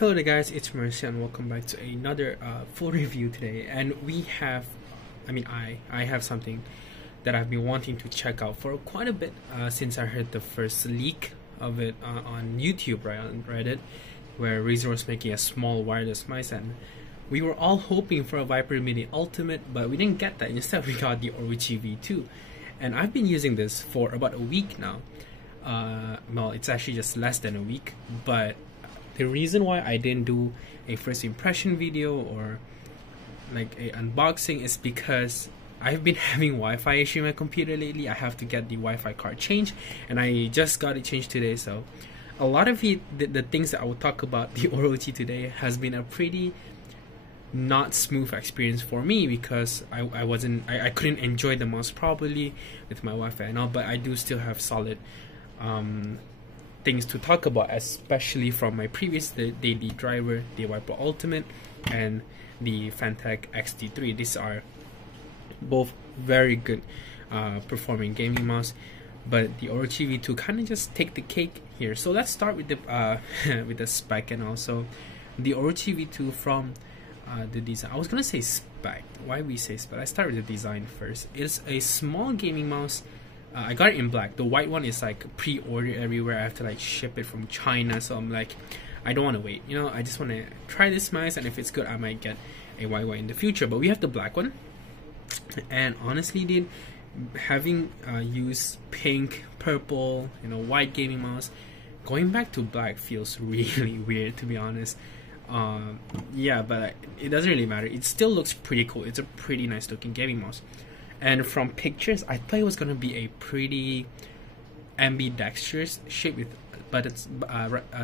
Hello there guys, it's Mercy and welcome back to another full review today. And we have, I have something that I've been wanting to check out for quite a bit since I heard the first leak of it on YouTube, right, on Reddit, where Razer was making a small wireless mice, and we were all hoping for a Viper Mini Ultimate, but we didn't get that. Instead we got the Orochi V2, and I've been using this for about a week now. Well, it's actually just less than a week, but the reason why I didn't do a first impression video or like a unboxing is because I've been having Wi-Fi issue in my computer lately. I have to get the Wi-Fi card changed, and I just got it changed today. So a lot of the things that I will talk about the Orochi today has been a pretty not smooth experience for me, because I couldn't enjoy the mouse properly with my Wi-Fi and all, but I do still have solid things to talk about, especially from my previous daily driver, the Viper Ultimate and the Fantech XT3. These are both very good performing gaming mouse, but the Orochi V2 kind of just take the cake here. So let's start with the with the spec, and also the Orochi V2 from the design. I was gonna say spec. Why we say spec? I start with the design first. It's a small gaming mouse. I got it in black. The white one is like pre-ordered everywhere. I have to like ship it from China, so I'm like, I don't want to wait. You know, I just want to try this mouse, and if it's good, I might get a white one in the future. But we have the black one, and honestly, dude, having used pink, purple, white gaming mouse, going back to black feels really weird, to be honest. Yeah, but it doesn't really matter. It still looks pretty cool. It's a pretty nice looking gaming mouse. And from pictures, I thought it was gonna be a pretty ambidextrous shape with buttons,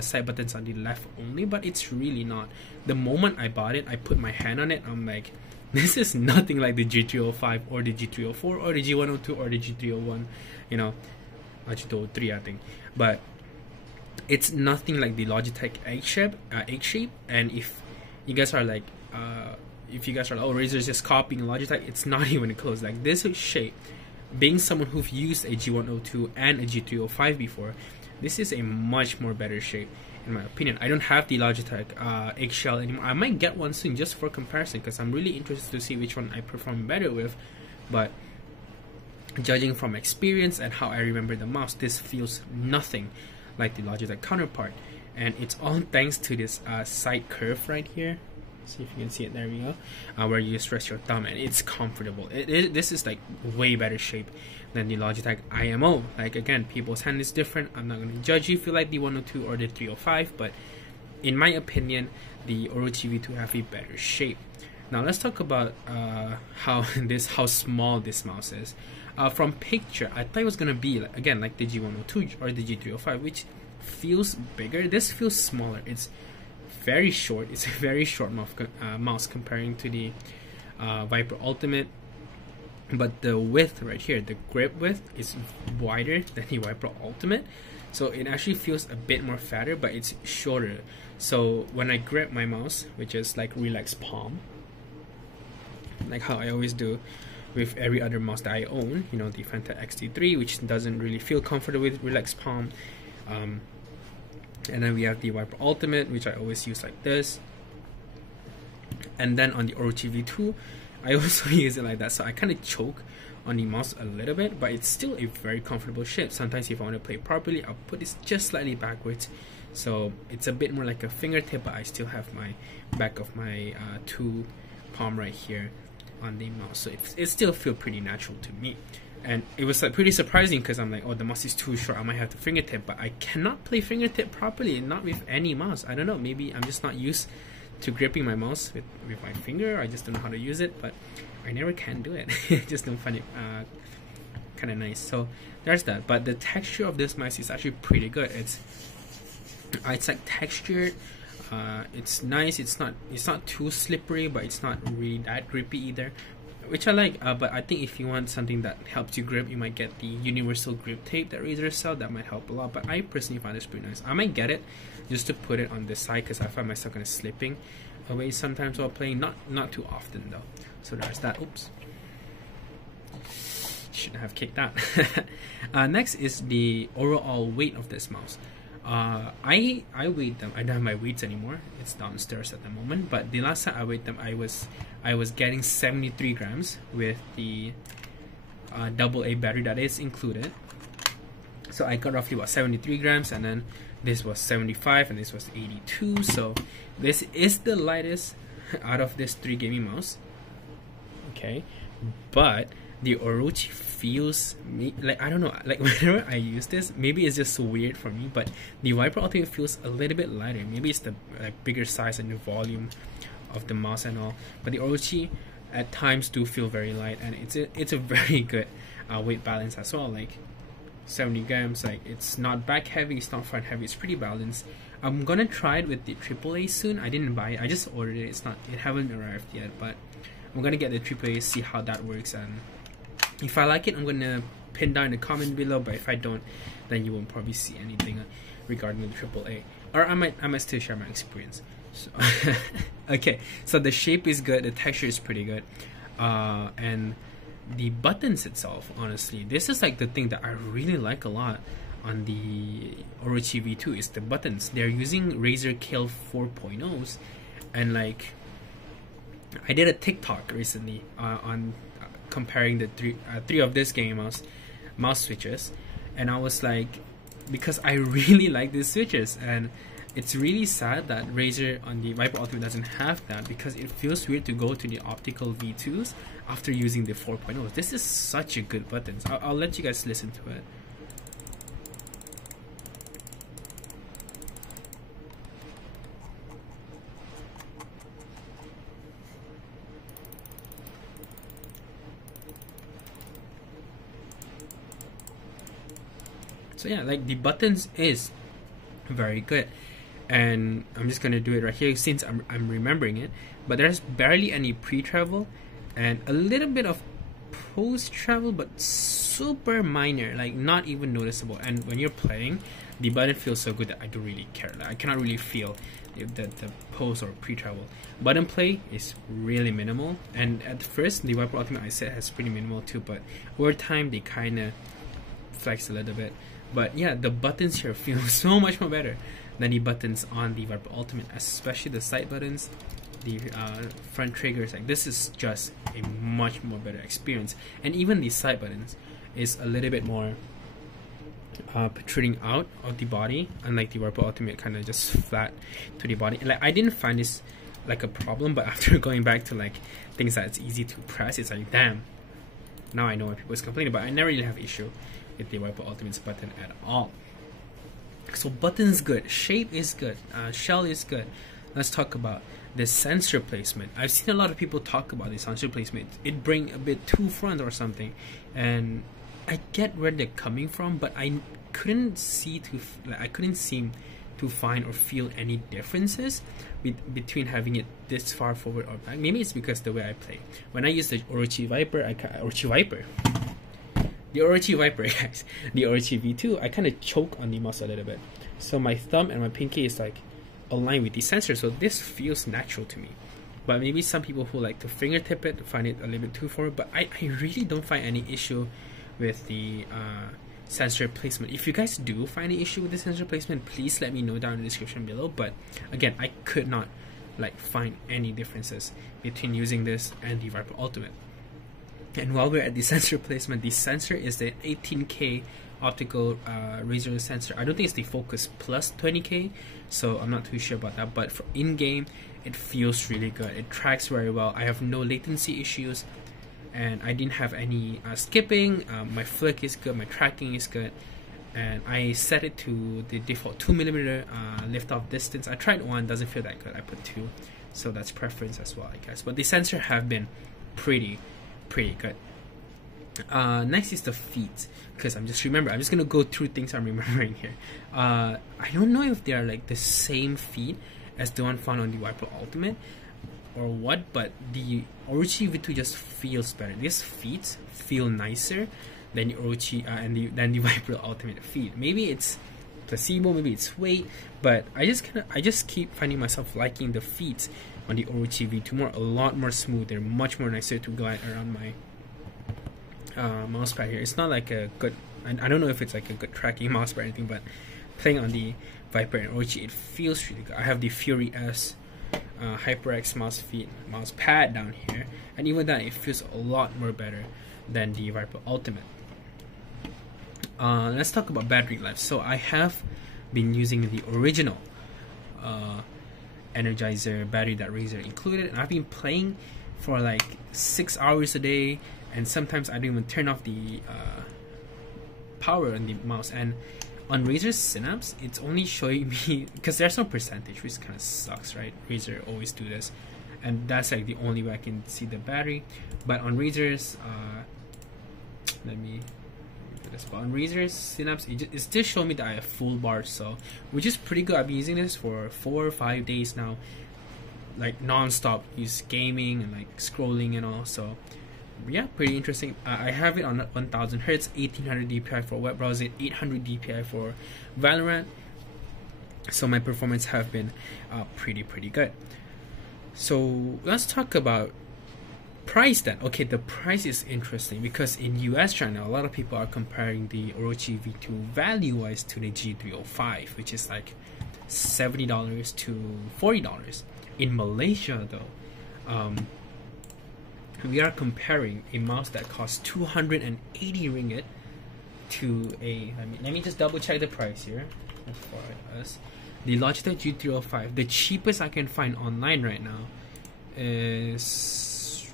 side buttons on the left only, but it's really not. The moment I bought it, I put my hand on it. I'm like, this is nothing like the G305 or the G304 or the G102 or the G301, G203, I think. But it's nothing like the Logitech egg shape. And if you guys are like, oh, Razer is just copying Logitech, it's not even close. Like this shape, being someone who've used a G102 and a G305 before, this is a much more better shape in my opinion. I don't have the Logitech eggshell anymore. I might get one soon just for comparison, because I'm really interested to see which one I perform better with. But judging from experience and how I remember the mouse, this feels nothing like the Logitech counterpart, and it's all thanks to this side curve right here. See if you can see it. There we go. Where you just rest your thumb, and it's comfortable. This is like way better shape than the Logitech IMO. Like, again, people's hand is different. I'm not going to judge you if you like the 102 or the 305, but in my opinion, the Orochi V2 have a better shape. Now let's talk about how small this mouse is. From picture, I thought it was going to be again like the G102 or the G305, which feels bigger. This feels smaller. It's very short. It's a very short mouse comparing to the Viper Ultimate, but the width right here, the grip width, is wider than the Viper Ultimate, so it actually feels a bit more fatter, but it's shorter. So when I grip my mouse, which is like relaxed palm, like how I always do with every other mouse that I own, the Fantech XT3, which doesn't really feel comfortable with relaxed palm. And then we have the Viper Ultimate, which I always use like this. And then on the Orochi V2, I also use it like that. So I kind of choke on the mouse a little bit, but it's still a very comfortable shape. Sometimes if I want to play properly, I'll put this just slightly backwards. So it's a bit more like a fingertip, but I still have my back of my two palm right here on the mouse. So it still feels pretty natural to me. And it was like pretty surprising, because I'm like, oh, the mouse is too short, I might have to fingertip, but I cannot play fingertip properly, not with any mouse. I don't know, maybe I'm just not used to gripping my mouse with my finger. I just don't know how to use it, but I never can do it. I just don't find it kind of nice. So there's that. But the texture of this mouse is actually pretty good. It's like textured. It's nice. It's not too slippery, but it's not really that grippy either, which I like. But I think if you want something that helps you grip, you might get the universal grip tape that Razer sell. That might help a lot, but I personally find this pretty nice. I might get it just to put it on this side, because I find myself kind of slipping away sometimes while playing. Not too often though. So there's that. Oops, shouldn't have kicked that. Next is the overall weight of this mouse. I weighed them. I don't have my weights anymore. It's downstairs at the moment. But the last time I weighed them, I was getting 73 grams with the AA battery that is included. So I got roughly about 73 grams, and then this was 75, and this was 82. So this is the lightest out of this 3 gaming mouse. Okay, but the Orochi feels like, I don't know, like whenever I use this, maybe it's just so weird for me, but the Viper Ultimate feels a little bit lighter. Maybe it's the bigger size and the volume of the mouse and all, but the Orochi at times do feel very light, and it's a very good weight balance as well. Like 70 grams, like it's not back heavy, it's not front heavy, it's pretty balanced. I'm gonna try it with the AAA soon. I didn't buy it, I just ordered it. It haven't arrived yet, but I'm gonna get the AAA, see how that works, and if I like it, I'm gonna pin down in the comment below. But if I don't, then you won't probably see anything regarding the AAA, or I might still share my experience. So okay, so the shape is good, the texture is pretty good, and the buttons itself, honestly, this is like the thing that I really like a lot on the Orochi V2 is the buttons. They're using Razer Kill 4.0s, and like I did a TikTok recently on comparing the three of this gaming mouse switches, and I was like, because I really like these switches, and it's really sad that Razer on the Viper Ultimate doesn't have that, because it feels weird to go to the optical V2s after using the 4.0s. This is such a good buttons. I'll let you guys listen to it. So yeah, like the buttons is very good, and I'm just gonna do it right here since I'm remembering it. But there's barely any pre-travel and a little bit of post-travel, but super minor, like not even noticeable. And when you're playing, the button feels so good that I don't really care. Like, I cannot really feel the post or pre-travel. Button play is really minimal, and at first the Viper Ultimate I said has pretty minimal too, but over time they kind of flex a little bit. But yeah, the buttons here feel so much more better than the buttons on the Viper Ultimate, especially the side buttons, the front triggers. Like, this is just a much more better experience, and even the side buttons is a little bit more protruding out of the body, unlike the Viper Ultimate kind of just flat to the body. Like, I didn't find this like a problem, but after going back to like things that it's easy to press, it's like, damn, now I know what people is complaining about. I never really have issue with the Viper Ultimate's button at all. So buttons good, shape is good, shell is good. Let's talk about the sensor placement. I've seen a lot of people talk about the sensor placement. It bring a bit too front or something, and I get where they're coming from, but I couldn't seem to find or feel any differences between having it this far forward or back. Maybe it's because the way I play. When I use the Orochi Viper, the Orochi Viper, guys, the Orochi V2, I kind of choke on the mouse a little bit. So my thumb and my pinky is like aligned with the sensor, so this feels natural to me. But maybe some people who like to fingertip it find it a little bit too forward, but I really don't find any issue with the sensor placement. If you guys do find an issue with the sensor placement, please let me know down in the description below. But again, I could not like find any differences between using this and the Viper Ultimate. And while we're at the sensor placement, the sensor is the 18K optical Razer sensor. I don't think it's the Focus Plus 20K, so I'm not too sure about that. But for in-game, it feels really good. It tracks very well. I have no latency issues, and I didn't have any skipping. My flick is good, my tracking is good, and I set it to the default 2mm lift-off distance. I tried 1, doesn't feel that good. I put 2, so that's preference as well, I guess. But the sensor have been pretty good. Next is the feet, because I'm just gonna go through things I'm remembering here. I don't know if they are like the same feet as the one found on the Viper Ultimate or what, but the Orochi V2 just feels better. These feet feel nicer than the Orochi than the Viper Ultimate feet. Maybe it's placebo, maybe it's weight, but I just keep finding myself liking the feet on the Orochi V2 a lot more smooth. They're much more nicer to glide around my mousepad here. It's not like a good, I don't know if it's like a good tracking mousepad or anything, but playing on the Viper and Orochi, it feels really good. I have the Fury S HyperX mouse pad down here, and even then it feels a lot more better than the Viper Ultimate. Let's talk about battery life. So I have been using the original Energizer battery that Razer included, and I've been playing for like 6 hours a day, and sometimes I don't even turn off the power on the mouse. And on Razer's Synapse, it's only showing me, because there's no percentage, which kind of sucks, right? Razer always do this, and that's like the only way I can see the battery. But on Razer's let me do this. But on Razer's Synapse, it still showing me that I have full bar, so which is pretty good. I've been using this for 4 or 5 days now, like non-stop, use gaming and like scrolling and all. So yeah, pretty interesting. I have it on 1000 Hz, 1800 DPI for web browsing, 800 DPI for Valorant. So my performance have been pretty good. So let's talk about price then. Okay, the price is interesting because in US right now, a lot of people are comparing the Orochi V2 value-wise to the G305, which is like $70 to $40. In Malaysia though, we are comparing a mouse that costs 280 ringgit to a, let me just double check the price here for us. The Logitech G305, the cheapest I can find online right now is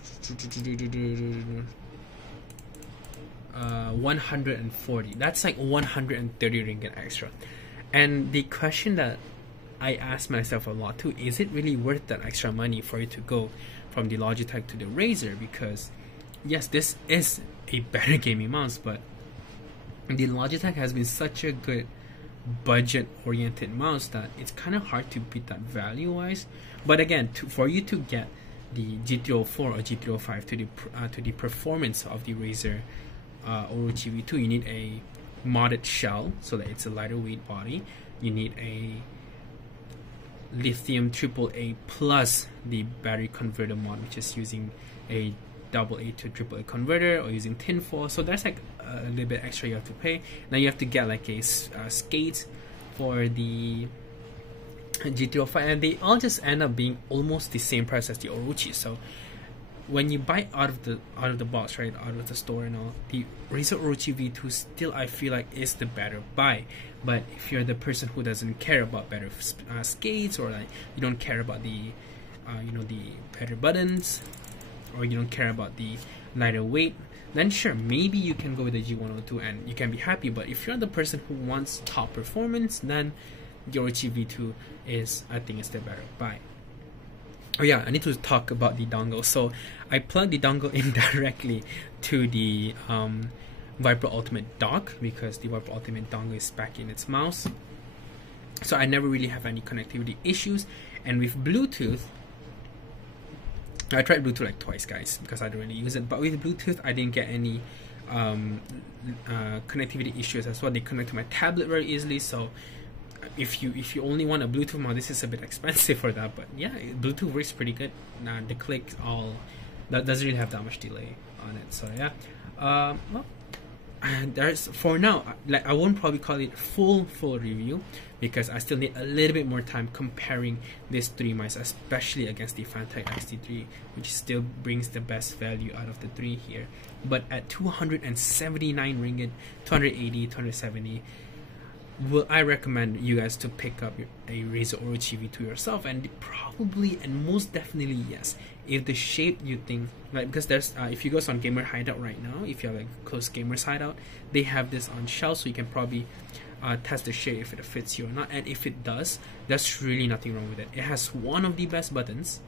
140. That's like 130 ringgit extra. And the question that I ask myself a lot too, is it really worth that extra money for you to go from the Logitech to the Razer? Because yes, this is a better gaming mouse, but the Logitech has been such a good budget oriented mouse that it's kind of hard to beat that value wise. But again, for you to get the G304 or G305 to the performance of the Razer Orochi V2, you need a modded shell so that it's a lighter weight body. You need a lithium AAA plus the battery converter mod, which is using a AA to AAA converter, or using tinfoil. So that's like a little bit extra you have to pay. Now you have to get like a skate for the G305, and they all just end up being almost the same price as the Orochi. So when you buy out of the box, right, out of the store and all, the Razer Orochi V2 still I feel like is the better buy. But if you're the person who doesn't care about better skates, or like you don't care about the the better buttons, or you don't care about the lighter weight, then sure, maybe you can go with the G102 and you can be happy. But if you're the person who wants top performance, then the Orochi V2 is, I think, is the better buy. Oh yeah, I need to talk about the dongle. So I plugged the dongle in directly to the Viper Ultimate dock, because the Viper Ultimate dongle is back in its mouse. So I never really have any connectivity issues. And with Bluetooth, I tried Bluetooth like twice, guys, because I don't really use it. But with Bluetooth, I didn't get any connectivity issues as well. They connect to my tablet very easily. So if you only want a Bluetooth mouse, this is a bit expensive for that. But yeah, Bluetooth works pretty good. The click that doesn't really have that much delay on it. So yeah, well, there's, for now, like, I won't probably call it full review, because I still need a little bit more time comparing these three mice, especially against the Fantech XT3, which still brings the best value out of the three here. But at 279 ringgit, 280, 270, will I recommend you guys to pick up a Razer Orochi V2 yourself? And probably and most definitely yes, if the shape you think, like, because there's if you go on Gamer Hideout right now, if you have like close Gamers Hideout, they have this on shelf, so you can probably test the shape if it fits you or not. And if it does, there's really nothing wrong with it. It has one of the best buttons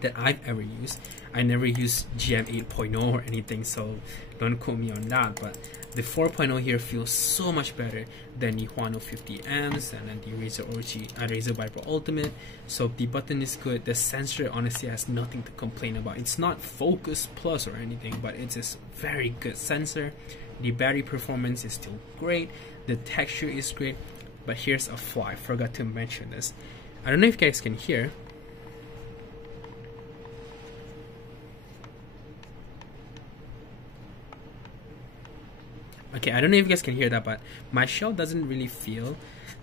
that I've ever used. I never used GM 8.0 or anything, so don't quote me on that, but the 4.0 here feels so much better than the Huano 50Ms and then the Razer Razer Viper Ultimate. So the button is good. The sensor honestly has nothing to complain about. It's not Focus Plus or anything, but it's a very good sensor. The battery performance is still great. The texture is great. But here's a flaw. I forgot to mention this. I don't know if you guys can hear. Okay, I don't know if you guys can hear that, but my shell doesn't really feel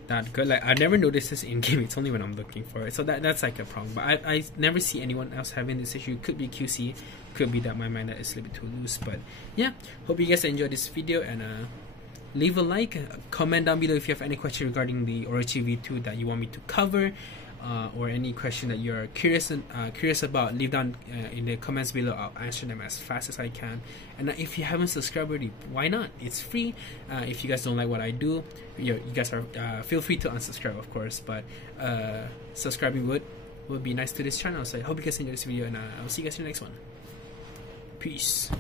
that good. Like I never noticed this in game. It's only when I'm looking for it. So that's like a problem. But I never see anyone else having this issue. It could be QC, could be that my mind that is a little bit too loose. But yeah, hope you guys enjoyed this video, and leave a like, comment down below if you have any question regarding the Orochi V2 that you want me to cover, or any question that you're curious about. Leave down in the comments below. I'll answer them as fast as I can. And if you haven't subscribed already, why not? It's free. If you guys don't like what I do, you guys are feel free to unsubscribe, of course, but subscribing would be nice to this channel. So I hope you guys enjoyed this video, and I'll see you guys in the next one. Peace.